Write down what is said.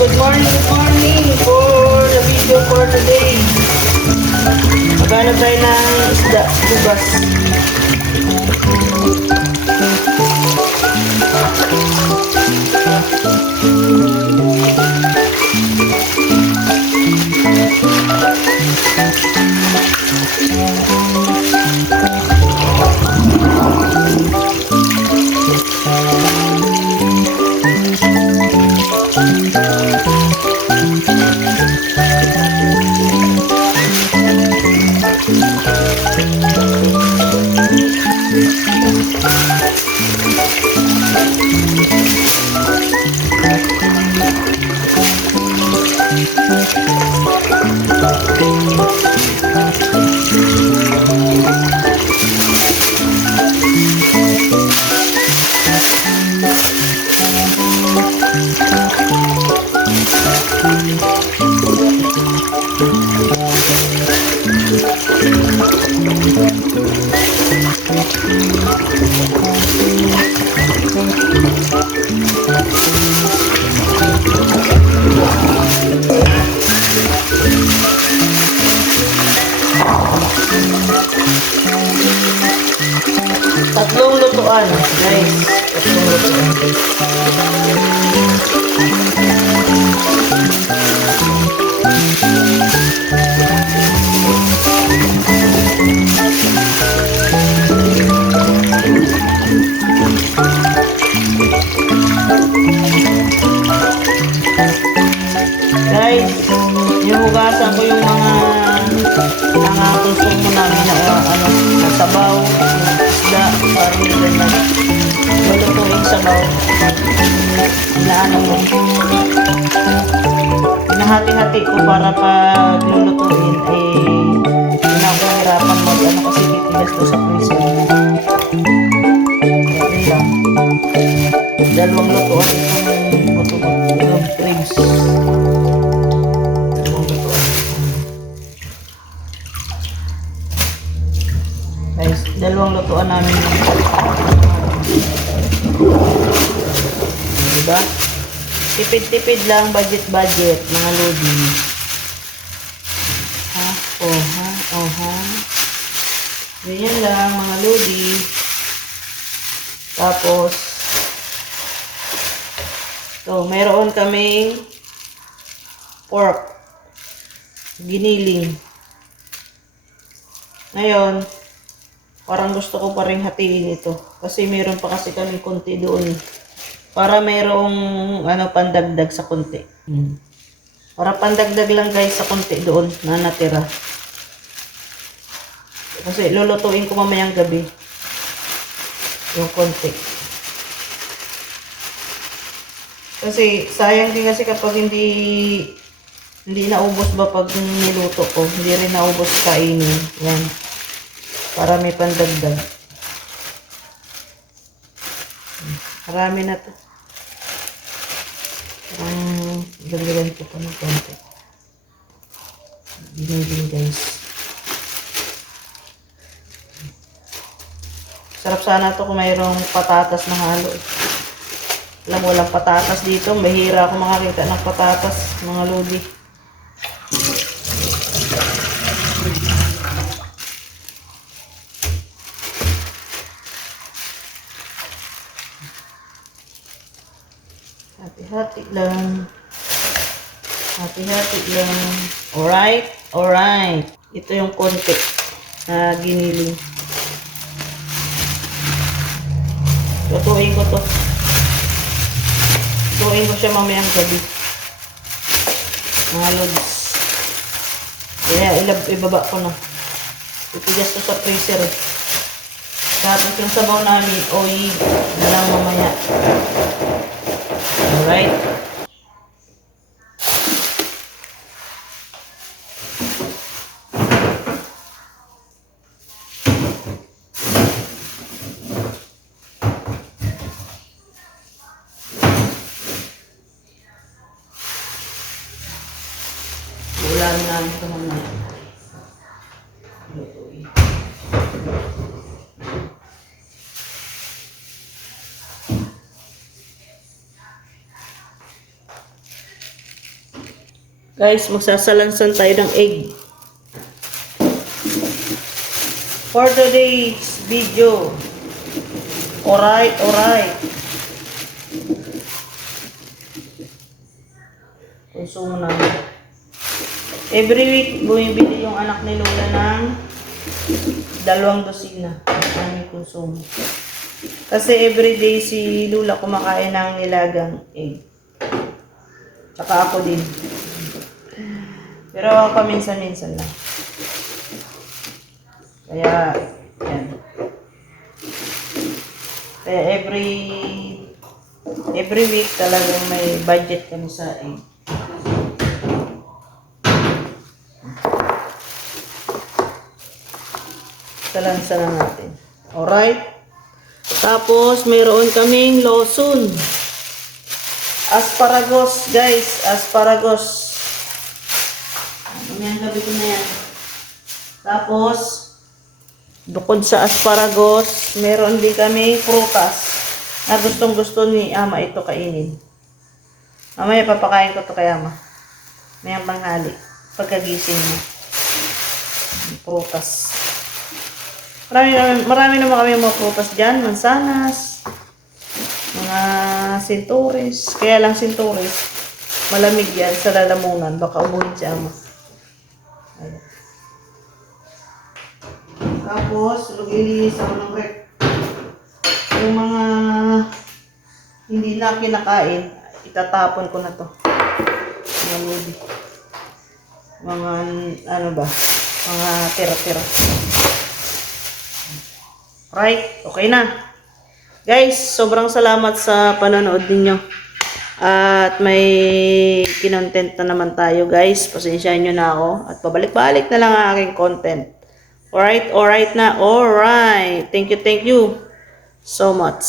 Good morning for the video for today. Maghanap tayo ng isda, bugas. Tatlong lutuan, guys. Tatlong lutuan. Guys, yung hugasan ko yung mga konsumo namin na sabaw, isda, parang ganyan. Malutuin sabaw. Inaano ko. Hinahati-hati ko para pag lulutuin hinahirapan kasi titigas to sa freezer. Yun lang. Dalawang lutuan itong ribs. Guys, dalawang lutuan namin. Diba? Tipid-tipid lang, budget-budget, mga lodi. Ha? Oh, ha? Oh, ha? Ganyan lang, mga lodi. Tapos, so, mayroon kaming pork. Giniling. Ngayon, parang gusto ko pa rin hatiin ito. Kasi meron pa kasi kami konti doon. Para mayroong pandagdag sa konti. Para pandagdag lang guys sa konti doon na natira. Kasi lulutuin ko mamayang gabi. Yung konti. Kasi sayang din kasi kapag hindi naubos ba pag niluto ko. Hindi rin naubos kainin. Yan. Para may pandagdag. Marami na to. Gagawin ko pa ng konti. Giniling guys. Sarap sana to kung mayroong patatas na halo. Alam mo, walang patatas dito. Mahira ako makakita ng patatas, mga lodi. Hati-hati lang. Hati-hati lang. Alright? Alright. Ito yung konti na giniling. Lutuin ko to. Lutuin ko siya mamayang gabi. Mga lods. Kaya ibaba ko na. Itigas to sa freezer. Tapos yung sabaw namin, oil na lang mamaya. Alright. Ulan na ito mamaya. Lutuin. Guys, magsasalansan tayo ng egg. For today's video. Alright. Konsumo namin. Every week, bumibili yung anak ni Lola ng 2 dosina ang aming konsumo. Kasi everyday si Lola kumakain ng nilagang egg. Tsaka ako din. Pero paminsan-minsan lang. Kaya, yan. Kaya every week talagang may budget kami sa egg. Salansa na natin. Alright? Tapos, mayroon kaming losun. Asparagus, guys. Asparagus. Mamayang gabi ko na yan. Tapos, bukod sa asparagus, meron din kami prutas na gustong-gusto ni Ama ito kainin. Mamaya papakain ko ito kay Ama. Mayang panghali. Pagkagising mo. Prutas. Marami naman kami mga prutas dyan. Mansanas. Mga sinturis. Kaya lang sinturis. Malamig yan sa lalamunan. Baka umuhin si Ama. Ayan. Tapos, lilinis ako ng rep. Yung mga hindi na kinakain, itatapon ko na to. Mga lodi. Mga, ano ba? Mga tira-tira. Right? Okay na. Guys, sobrang salamat sa panonood ninyo. At may kinontent na naman tayo, guys. Pasensyahan nyo na ako. At pabalik-balik na lang ang aking content. Alright na. Alright. Thank you so much.